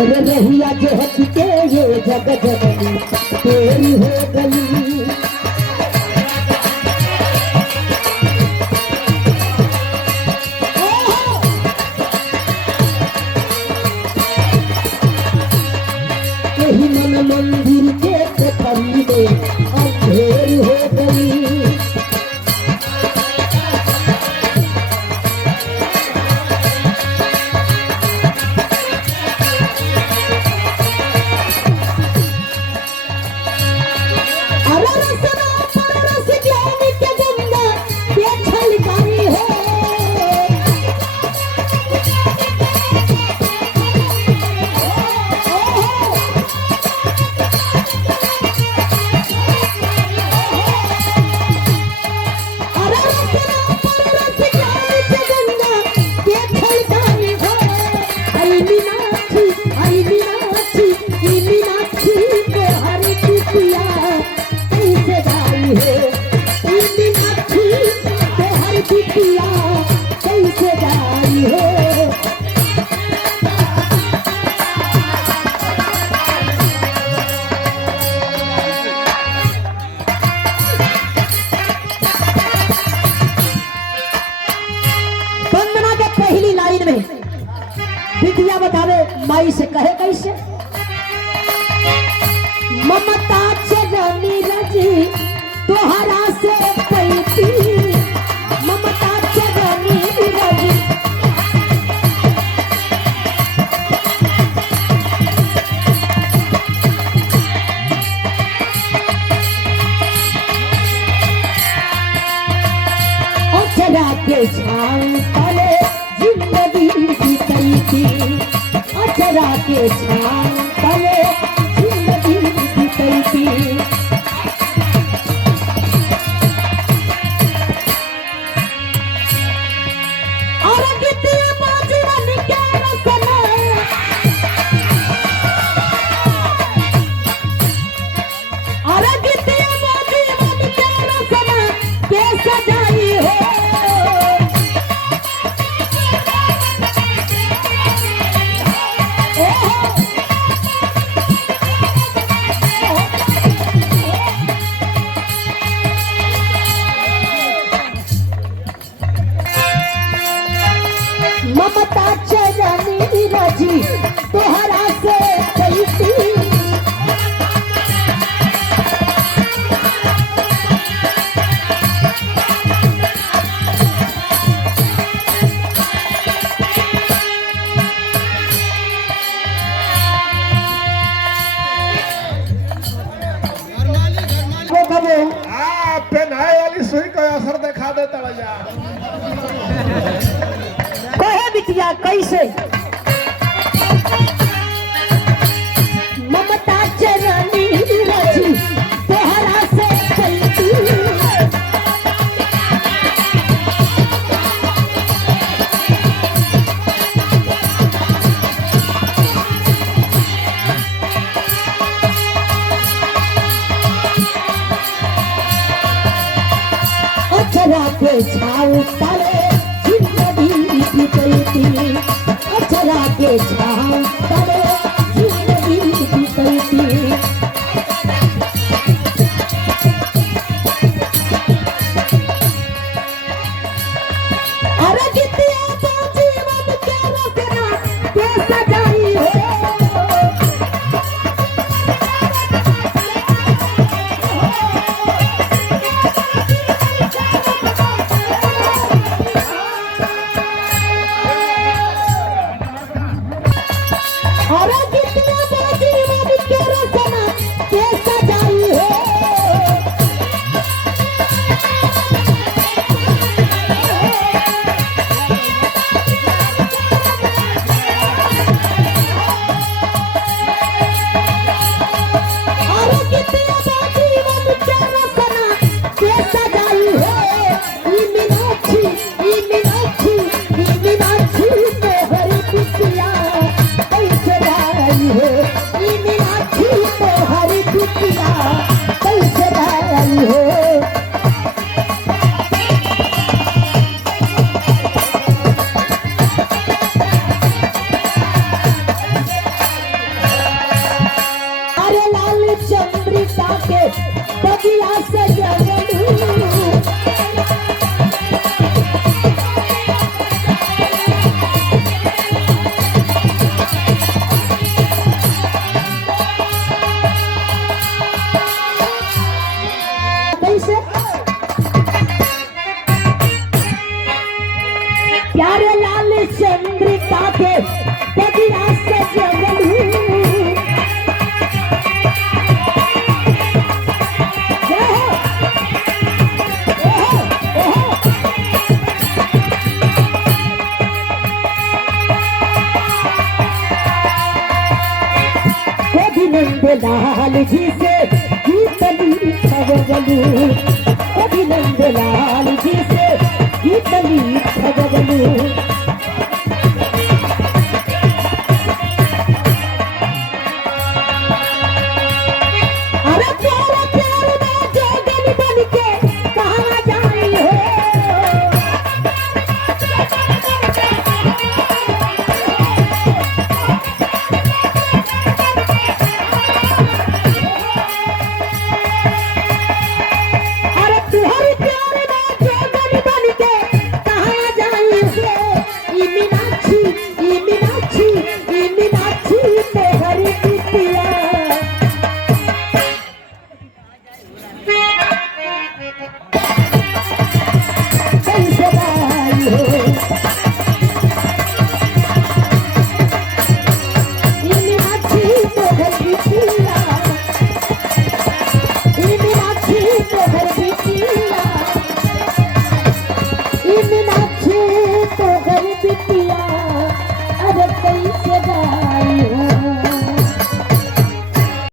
अरे रहिया जो हट के ये जग जननी तेरी हो गई। यही मन मंदिर के कोठरी में अंधेर हो गई। बिटिया बतावे माई से कहे कैसे, ममता चरनी रजी तोहरा से पैती, ममता चरनी रजी अचरा के छाँव तले जिंदगी बीतैती, अचरा के छाँव तले जिंदगी बीतैती। और गीतिया बाजीवन के रसना, और गीतिया बाजीवन के रसना के सजाई हो। ममता चरनी रजी तोहरा से पैती, पेनाए वाली सुई का असर दिखा देता जा। कहे बिटिया कैसे, ममता चरनी रजी तोहरा से पैती, अचरा के छाँव तले जिंदगी बीतैती, अचरा के छाँव तले जिंदगी बीतैती। अरे गीतिया बाजीवन के रसना के सजाई हो। और गीतिया बाजीवन के रसना के सजाई हो। और गीतिया बाजीवन के रसना के सजाई हो। ई मीनाक्षी, ई मीनाक्षी, ई मीनाक्षी तोहरी बिटिया कैसे गाई हो। अभिनंद लाल जी से गीत लिखवलू अभिनंद लाल जी से गीत लिखवलू